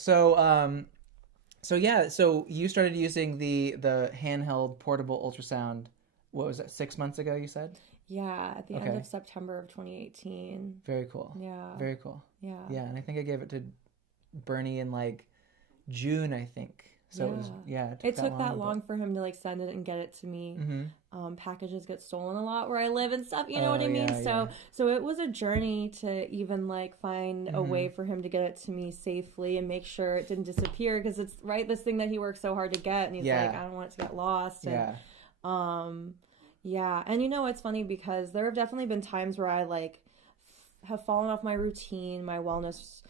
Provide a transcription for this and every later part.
So, so you started using the handheld portable ultrasound. What was it? 6 months ago, you said? Yeah, at the end Okay. of September of 2018. Very cool. Yeah, Very cool. yeah, Yeah, and I think I gave it to Bernie in like June, I think. So it yeah. was, yeah, it took It that took that long, but long for him to like send it and get it to me. mm-hmm. Packages get stolen a lot where I live and stuff, you know what Oh I mean? yeah, yeah. So it was a journey to even like find a Mm-hmm. way for him to get it to me safely and make sure it didn't disappear because it's right this thing that he worked so hard to get and he's like, Yeah. I don't want it to get lost. And Yeah. um yeah, and you know it's funny because there have definitely been times where I like have fallen off my routine, my wellness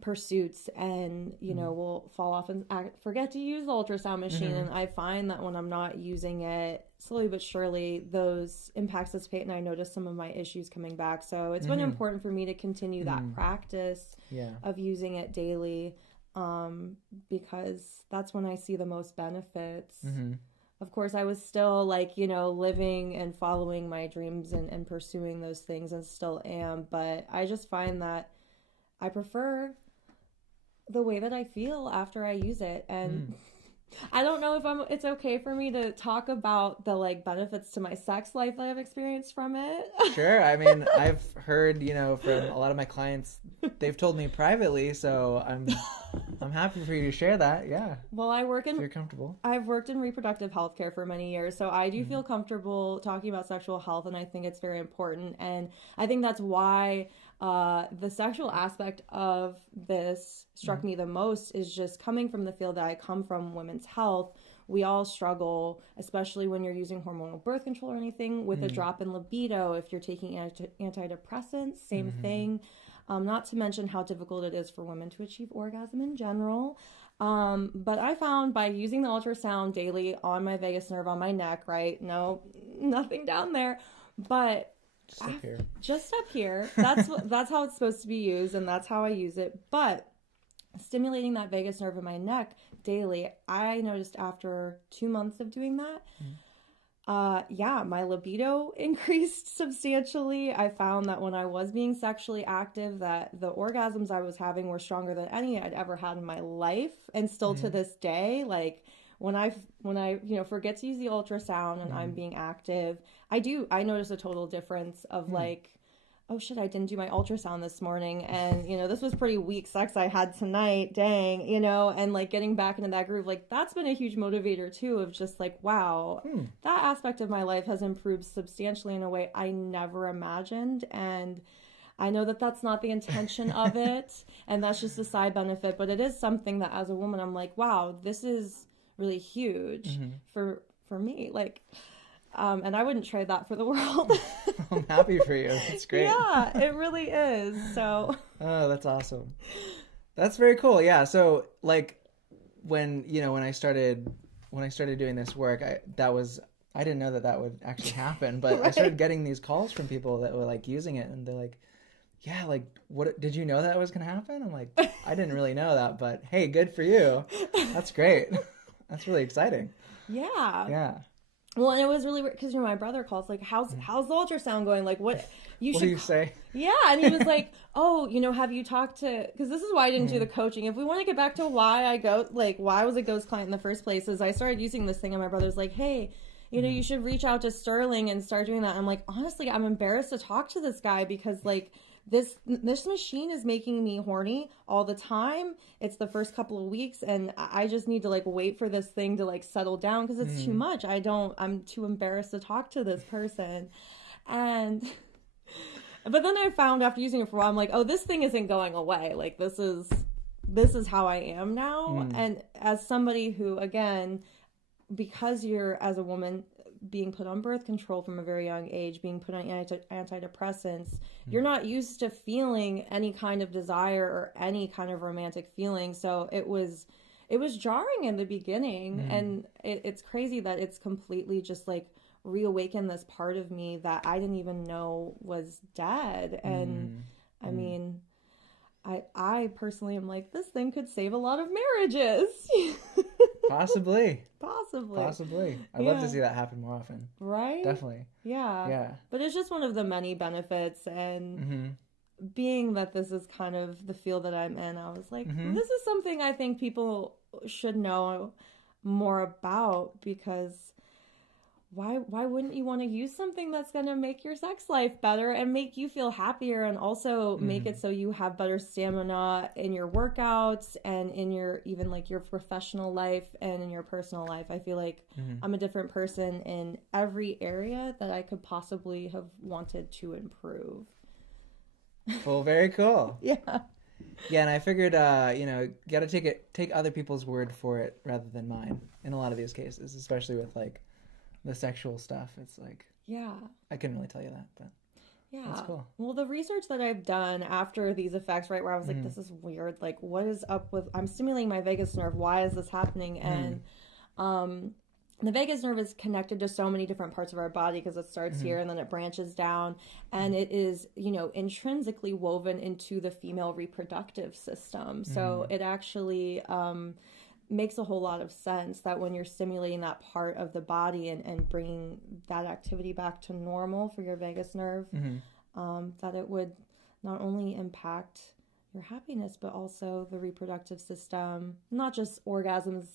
pursuits, and Mm-hmm. will fall off and forget to use the ultrasound machine. Mm-hmm. And I find that when I'm not using it, slowly but surely those impacts dissipate and I notice some of my issues coming back. So it's been Mm-hmm. important for me to continue that Mm-hmm. practice Yeah. of using it daily, because that's when I see the most benefits. Mm-hmm. Of course, I was still like, living and following my dreams and pursuing those things and still am. But I just find that I prefer the way that I feel after I use it. And Mm. I don't know if it's okay for me to talk about the like benefits to my sex life that I've experienced from it. Sure. I mean, I've heard, from a lot of my clients, they've told me privately, so I'm happy for you to share that. Yeah, Well, if you're comfortable. I've worked in reproductive health care for many years, so I do Mm-hmm. feel comfortable talking about sexual health, and I think it's very important. And I think that's why the sexual aspect of this struck Mm-hmm. me the most is just coming from the field that I come from, women's health. We all struggle, especially when you're using hormonal birth control or anything, with a Mm-hmm. drop in libido. If you're taking antidepressants, same Mm-hmm. thing. Not to mention how difficult it is for women to achieve orgasm in general. But I found by using the ultrasound daily on my vagus nerve on my neck, right? No, nothing down there, but Just up here. just up here. That's how it's supposed to be used, and that's how I use it. But stimulating that vagus nerve in my neck daily, I noticed after 2 months of doing that, yeah, my libido increased substantially. I found that when I was being sexually active, that the orgasms I was having were stronger than any I'd ever had in my life, and still to Mm-hmm. this day, like when I forget to use the ultrasound and I'm Mm-hmm. being active, I notice a total difference of Hmm. like, oh shit, I didn't do my ultrasound this morning. And, this was pretty weak sex I had tonight. Dang, and like getting back into that groove, like that's been a huge motivator too, of just like, wow, Hmm. that aspect of my life has improved substantially in a way I never imagined. And I know that that's not the intention of it. And that's just a side benefit. But it is something that as a woman, I'm like, wow, this is really huge Mm-hmm. for me. Like, and I wouldn't trade that for the world. I'm happy for you. That's great. Yeah, it really is. So, Oh, that's awesome. That's very cool. Yeah. So like when I started doing this work, I didn't know that that would actually happen, but I started right. getting these calls from people that were like using it and they're like, "Yeah, like what did you know that was going to happen?" I'm like, "I didn't really know that, but hey, good for you. That's great. That's really exciting." Yeah. Yeah. Well, and it was really weird because my brother calls like, how's the ultrasound going? Like, what you What do should you say? Yeah, and he was like, "Oh, have you talked to?" Because this is why I didn't do the coaching. If we want to get back to why why I was a ghost client in the first place, is I started using this thing, and my brother's like, "Hey, you should reach out to Sterling and start doing that." And I'm like, honestly, I'm embarrassed to talk to this guy because like this machine is making me horny all the time. It's the first couple of weeks, and I just need to like wait for this thing to like settle down because it's too much. I'm too embarrassed to talk to this person, and. But then I found after using it for a while, I'm like, oh, this thing isn't going away. Like this is how I am now. And as somebody who, again, because you're as a woman being put on birth control from a very young age, being put on antidepressants, you're not used to feeling any kind of desire or any kind of romantic feeling. So it was jarring in the beginning, and it's crazy that it's completely just like reawaken this part of me that I didn't even know was dead. And I mean, I personally am like, this thing could save a lot of marriages. Possibly. Possibly. I'd love to Yeah. see that happen more often. Right? Definitely. Yeah. Yeah. But it's just one of the many benefits, and being that this is kind of the field that I'm in, I was like, Mm-hmm. this is something I think people should know more about, because why wouldn't you want to use something that's going to make your sex life better and make you feel happier, and also make it so you have better stamina in your workouts and in your even like your professional life and in your personal life. I feel like I'm a different person in every area that I could possibly have wanted to improve. Well, very cool. Yeah. Yeah, and I figured, got to take other people's word for it rather than mine in a lot of these cases, especially with like the sexual stuff. It's like, Yeah. I couldn't really tell you that, but Yeah. that's cool. Well, the research that I've done after these effects, right, where I was like, this is weird. Like, what is up with, I'm stimulating my vagus nerve. Why is this happening? And the vagus nerve is connected to so many different parts of our body, because it starts here and then it branches down. And it is, intrinsically woven into the female reproductive system. So it actually makes a whole lot of sense that when you're stimulating that part of the body and bringing that activity back to normal for your vagus nerve, that it would not only impact your happiness, but also the reproductive system, not just orgasms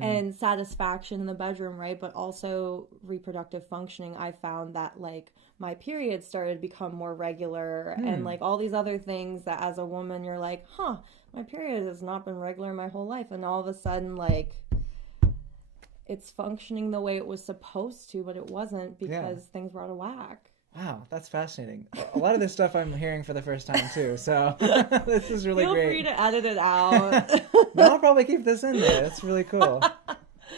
and satisfaction in the bedroom, right? But also reproductive functioning. I found that like my periods started to become more regular and like all these other things that as a woman, you're like, my period has not been regular my whole life. And all of a sudden, like, it's functioning the way it was supposed to, but it wasn't, because things were out of whack. Wow, that's fascinating. A lot of this stuff I'm hearing for the first time too, so this is really Feel great. free to edit it out. No, I'll probably keep this in there. That's really cool.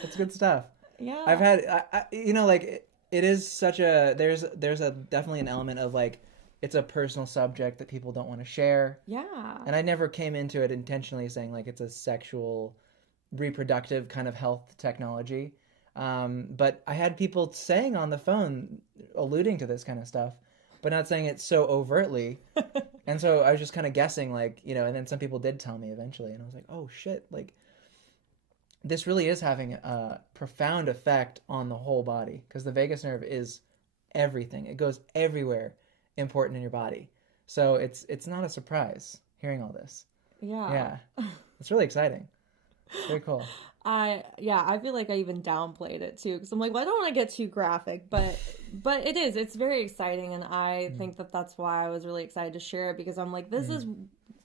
That's good stuff. Yeah. I've had, it is such a, there's a definitely an element of like, it's a personal subject that people don't want to share. Yeah. And I never came into it intentionally saying like it's a sexual reproductive kind of health technology. But I had people saying on the phone, alluding to this kind of stuff, but not saying it so overtly. And so I was just kind of guessing, like, and then some people did tell me eventually, and I was like, oh shit, like this really is having a profound effect on the whole body, because the vagus nerve is everything. It goes everywhere important in your body. So it's not a surprise hearing all this. Yeah. It's really exciting. Very cool. I feel like I even downplayed it too, because I'm like, well, I don't want to get too graphic, but it's very exciting, and I think that's why I was really excited to share it, because I'm like, this is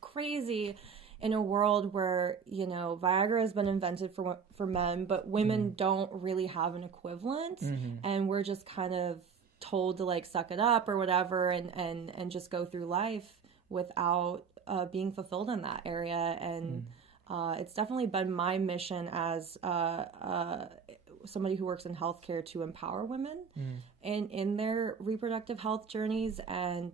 crazy in a world where Viagra has been invented for men, but women don't really have an equivalent, and we're just kind of told to like suck it up or whatever, and just go through life without being fulfilled in that area. And it's definitely been my mission as somebody who works in healthcare to empower women in their reproductive health journeys. And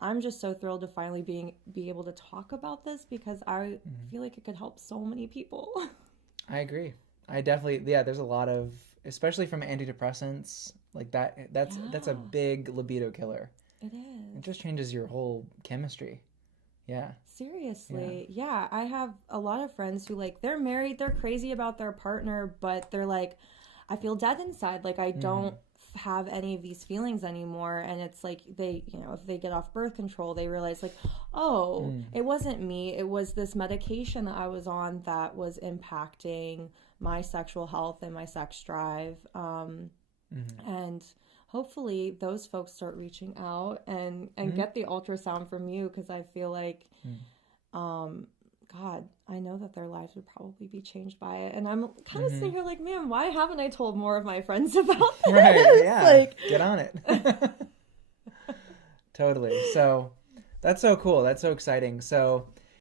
I'm just so thrilled to finally be able to talk about this, because I feel like it could help so many people. I agree. I definitely, there's a lot of, especially from antidepressants, like that's a big libido killer. It is. It just changes your whole chemistry. Yeah. Seriously. Yeah. I have a lot of friends who like, they're married, they're crazy about their partner, but they're like, I feel dead inside. Like I don't have any of these feelings anymore. And it's like they, if they get off birth control, they realize like, it wasn't me. It was this medication that I was on that was impacting my sexual health and my sex drive. And hopefully those folks start reaching out and get the ultrasound from you, because I feel like, God, I know that their lives would probably be changed by it. And I'm kind of sitting here like, man, why haven't I told more of my friends about this? Right, yeah, like, get on it. Totally. So that's so cool. That's so exciting. So